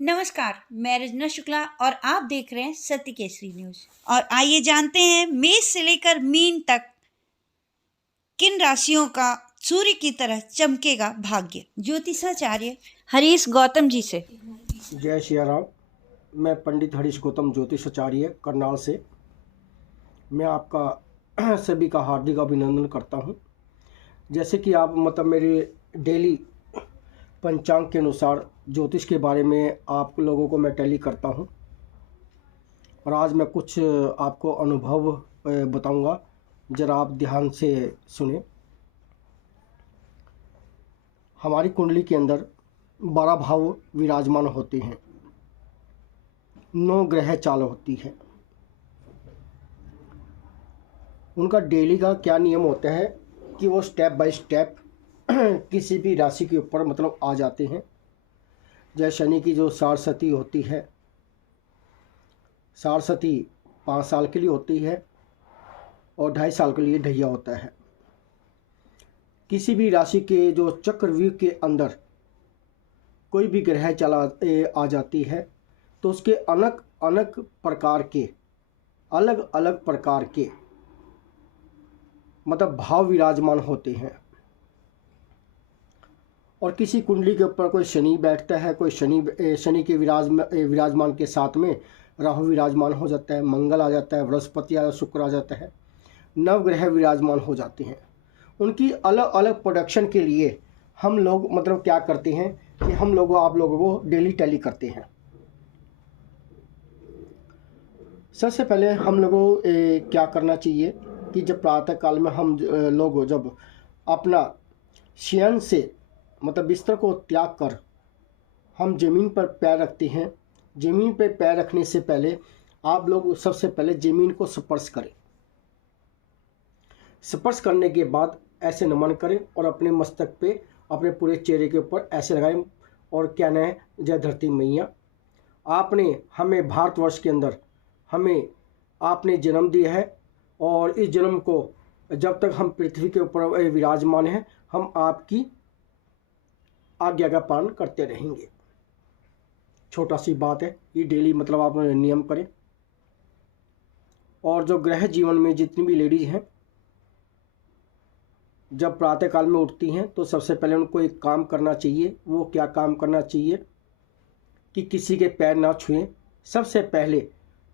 नमस्कार, मैं रजना शुक्ला और आप देख रहे हैं सत्य केसरी न्यूज। और आइए जानते हैं मेष से लेकर मीन तक किन राशियों का सूर्य की तरह चमकेगा भाग्य। ज्योतिषाचार्य हरीश गौतम जी से। जय श्री राम। मैं पंडित हरीश गौतम ज्योतिषाचार्य करनाल से। मैं आपका सभी का हार्दिक अभिनंदन करता हूं। जैसे कि आप मेरे डेली पंचांग के अनुसार ज्योतिष के बारे में आप लोगों को मैं टैली करता हूं। और आज मैं कुछ आपको अनुभव बताऊंगा, जरा आप ध्यान से सुने। हमारी कुंडली के अंदर 12 भाव विराजमान होते हैं, 9 ग्रह चाल होती है। उनका डेली का क्या नियम होता है कि वो स्टेप बाय स्टेप किसी भी राशि के ऊपर आ जाते हैं। जैसे शनि की जो सारस्वती होती है, सारस्वती 5 साल के लिए होती है और 2.5 साल के लिए ढैया होता है। किसी भी राशि के जो चक्रव्यूह के अंदर कोई भी ग्रह चला आ जाती है तो उसके अलग अलग प्रकार के भाव विराजमान होते हैं। और किसी कुंडली के ऊपर कोई शनि बैठता है, कोई शनि के विराजमान के साथ में राहु विराजमान हो जाता है, मंगल आ जाता है, बृहस्पति आ, शुक्र आ जाता है, 9 ग्रह विराजमान हो जाते हैं। उनकी अलग अलग प्रोडक्शन के लिए हम लोग क्या करते हैं कि हम लोग आप लोगों को डेली टैली करते हैं। सबसे पहले हम लोगों को क्या करना चाहिए कि जब प्रातः काल में हम लोग जब अपना शयन से बिस्तर को त्याग कर हम ज़मीन पर पैर रखते हैं, ज़मीन पर पैर रखने से पहले आप लोग सबसे पहले ज़मीन को स्पर्श करें। स्पर्श करने के बाद ऐसे नमन करें और अपने मस्तक पे, अपने पूरे चेहरे के ऊपर ऐसे लगाएं और कहना है, जय धरती मैया, आपने हमें भारतवर्ष के अंदर हमें आपने जन्म दिया है और इस जन्म को जब तक हम पृथ्वी के ऊपर विराजमान हैं हम आपकी आज्ञा का पालन करते रहेंगे। छोटा सी बात है ये, डेली आप नियम करें। और जो ग्रह जीवन में जितनी भी लेडीज हैं जब प्रातः काल में उठती हैं तो सबसे पहले उनको एक काम करना चाहिए। वो क्या काम करना चाहिए कि किसी के पैर ना छुएं। सबसे पहले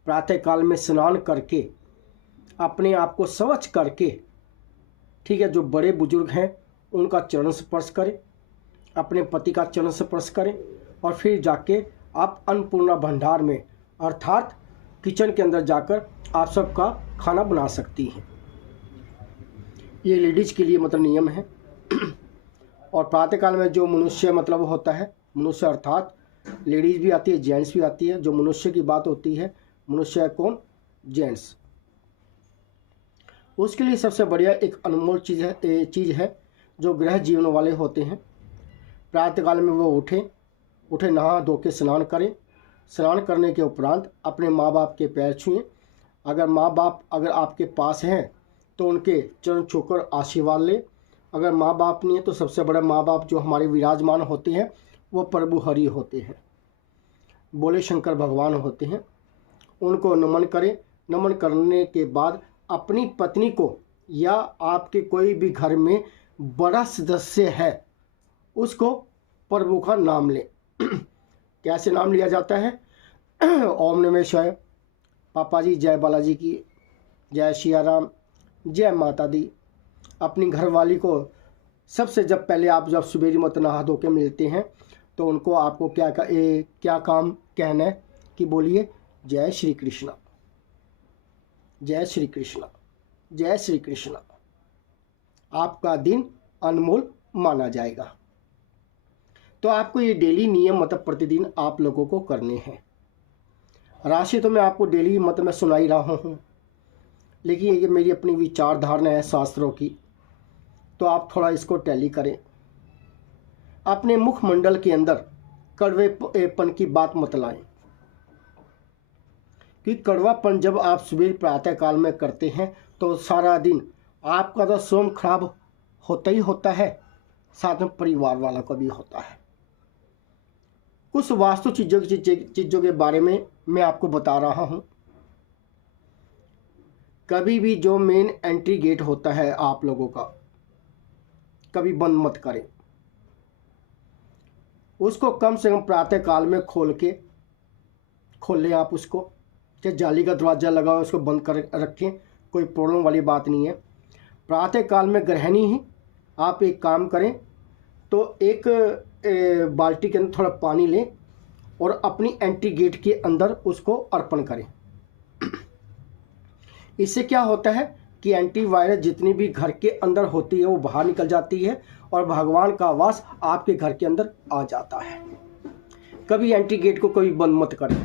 प्रातः काल में स्नान करके अपने आप को स्वच्छ करके, ठीक है, जो बड़े बुजुर्ग हैं उनका चरण स्पर्श करें, अपने पति का चरण स्पर्श करें और फिर जाके आप अन्नपूर्णा भंडार में अर्थात किचन के अंदर जाकर आप सबका खाना बना सकती हैं। ये लेडीज़ के लिए नियम है। और प्रातःकाल में जो मनुष्य होता है, मनुष्य अर्थात लेडीज़ भी आती है, जेंट्स भी आती है। जो मनुष्य की बात होती है, मनुष्य कौन? जेंट्स। उसके लिए सबसे बढ़िया एक अनमोल चीज़ है जो ग्रह जीवन वाले होते हैं। प्रातःकाल में वो उठे नहा धो के स्नान करें। स्नान करने के उपरांत अपने माँ बाप के पैर छुएं। अगर माँ बाप अगर आपके पास हैं तो उनके चरण छूकर आशीर्वाद लें। अगर माँ बाप नहीं है तो सबसे बड़े माँ बाप जो हमारे विराजमान होते हैं वो प्रभु हरि होते हैं, बोले शंकर भगवान होते हैं। उनको नमन करें। नमन करने के बाद अपनी पत्नी को या आपके कोई भी घर में बड़ा सदस्य है उसको प्रभु का नाम लें। कैसे नाम लिया जाता है? ओम नमः शिवाय, पापा जी जय बालाजी की, जय सिया राम, जय माता दी। अपनी घरवाली को सबसे जब पहले आप जब सुबेरी नहा धो के मिलते हैं तो उनको आपको क्या काम कहना है कि बोलिए जय श्री कृष्णा, जय श्री कृष्णा, जय श्री कृष्णा। आपका दिन अनमोल माना जाएगा। तो आपको ये डेली नियम प्रतिदिन आप लोगों को करने हैं। राशि तो मैं आपको डेली मैं सुना ही रहा हूँ, लेकिन ये मेरी अपनी विचारधारणा है शास्त्रों की, तो आप थोड़ा इसको टैली करें। अपने मुखमंडल के अंदर कड़वेपन की बात मत लाएं, कि कड़वापन जब आप सुबह प्रातः काल में करते हैं तो सारा दिन आपका तो सोम खराब होता ही होता है, साथ में परिवार वालों का भी होता है। कुछ वास्तु चीज़ों के बारे में मैं आपको बता रहा हूँ। कभी भी जो मेन एंट्री गेट होता है आप लोगों का, कभी बंद मत करें। उसको कम से कम प्रातः काल में खोल लें आप उसको। चाहे जाली का दरवाज़ा लगा हो उसको बंद कर रखें, कोई प्रॉब्लम वाली बात नहीं है। प्रातः काल में ग्रहणी ही आप एक काम करें तो एक बाल्टी के अंदर थोड़ा पानी लें और अपनी एंट्री गेट के अंदर उसको अर्पण करें। इससे क्या होता है कि एंटीवायरस जितनी भी घर के अंदर होती है वो बाहर निकल जाती है और भगवान का वास आपके घर के अंदर आ जाता है। कभी एंट्री गेट को कभी बंद मत करें।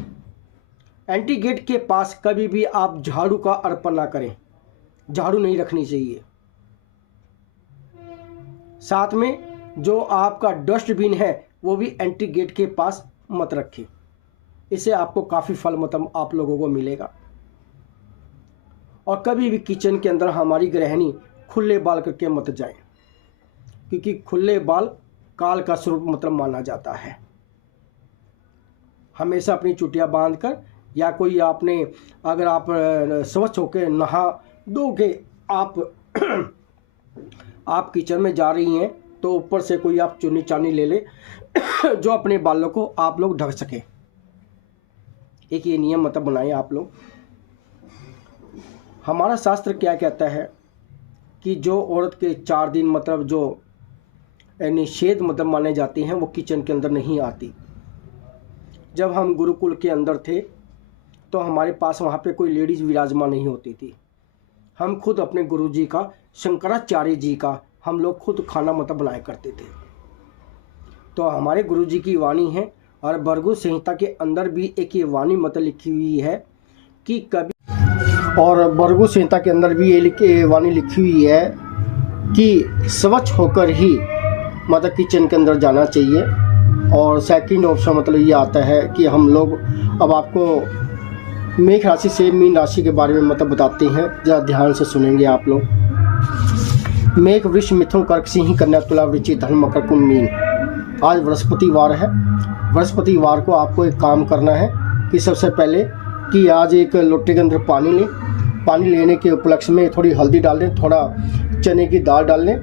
एंट्री गेट के पास कभी भी आप झाड़ू का अर्पण ना करें, झाड़ू नहीं रखनी चाहिए। साथ में जो आपका डस्टबिन है वो भी एंट्री गेट के पास मत रखें। इससे आपको काफ़ी फल मतलब आप लोगों को मिलेगा। और कभी भी किचन के अंदर हमारी गृहिणी खुले बाल करके मत जाए, क्योंकि खुले बाल काल का स्वरूप मतलब माना जाता है। हमेशा अपनी चुटिया बांधकर या कोई आपने अगर आप स्वच्छ होकर नहा धो के आप किचन में जा रही हैं तो ऊपर से कोई आप चुन्नी चानी ले ले जो अपने बालों को आप लोग ढक सके। एक ये नियम मतलब बनाए आप लोग। हमारा शास्त्र क्या कहता है कि जो औरत के 4 दिन मतलब जो निषेध मतलब माने जाती हैं वो किचन के अंदर नहीं आती। जब हम गुरुकुल के अंदर थे तो हमारे पास वहाँ पे कोई लेडीज़ विराजमान नहीं होती थी। हम खुद अपने गुरु जी का, शंकराचार्य जी का हम लोग खुद खाना मतलब बनाया करते थे। तो हमारे गुरु जी की वाणी है और भृगु संहिता के अंदर भी एक ये वाणी मतलब लिखी हुई है कि कभी, और भृगु संहिता के अंदर भी ये वाणी लिखी हुई है कि स्वच्छ होकर ही मतलब किचन के अंदर जाना चाहिए। और सेकंड ऑप्शन मतलब ये आता है कि हम लोग अब आपको मेष राशि से मीन राशि के बारे में मतलब बताते हैं, ज़रा ध्यान से सुनेंगे आप लोग। मेघ, वृष, मिथुन, कर्क, सिंह, कन्या, तुला, वृश्चिक, धनु, मकर, कुंभ, मीन। आज बृहस्पतिवार है। बृहस्पतिवार को आपको एक काम करना है कि सबसे पहले कि आज एक लोटे के अंदर पानी लें। पानी लेने के उपलक्ष्य में थोड़ी हल्दी डाल दें, थोड़ा चने की दाल डाल लें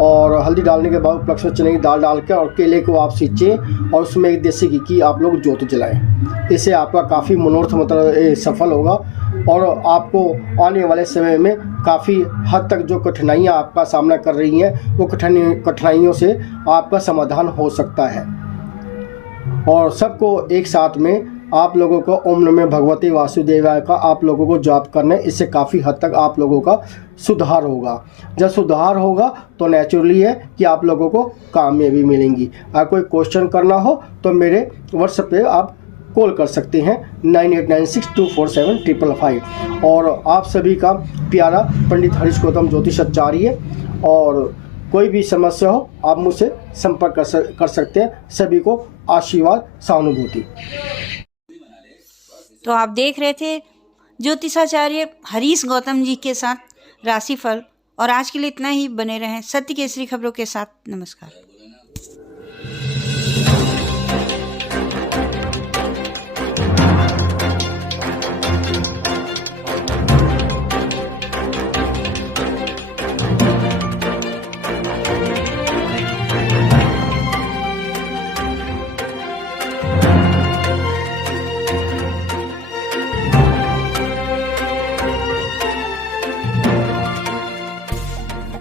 और हल्दी डालने के बाद उपलक्ष्य में चने की दाल डाल के और केले को आप सींचें और उसमें एक देसी घी की आप लोग ज्योत जलाएं। इससे आपका काफ़ी मनोरथ मतलब सफल होगा और आपको आने वाले समय में काफ़ी हद तक जो कठिनाइयाँ आपका सामना कर रही हैं वो कठिनाइयों से आपका समाधान हो सकता है। और सबको एक साथ में आप लोगों को ओम नमः भगवते वासुदेवाय का आप लोगों को जाप करना है। इससे काफ़ी हद तक आप लोगों का सुधार होगा। जब सुधार होगा तो नेचुरली है कि आप लोगों को कामयाबी मिलेंगी। अगर कोई क्वेश्चन करना हो तो मेरे व्हाट्सएप पे आप कॉल कर सकते हैं 9896247555। और आप सभी का प्यारा पंडित हरीश गौतम ज्योतिषाचार्य। और कोई भी समस्या हो आप मुझसे संपर्क कर सकते हैं। सभी को आशीर्वाद, सहानुभूति। तो आप देख रहे थे ज्योतिषाचार्य हरीश गौतम जी के साथ राशिफल। और आज के लिए इतना ही। बने रहें सत्य केसरी खबरों के साथ। नमस्कार।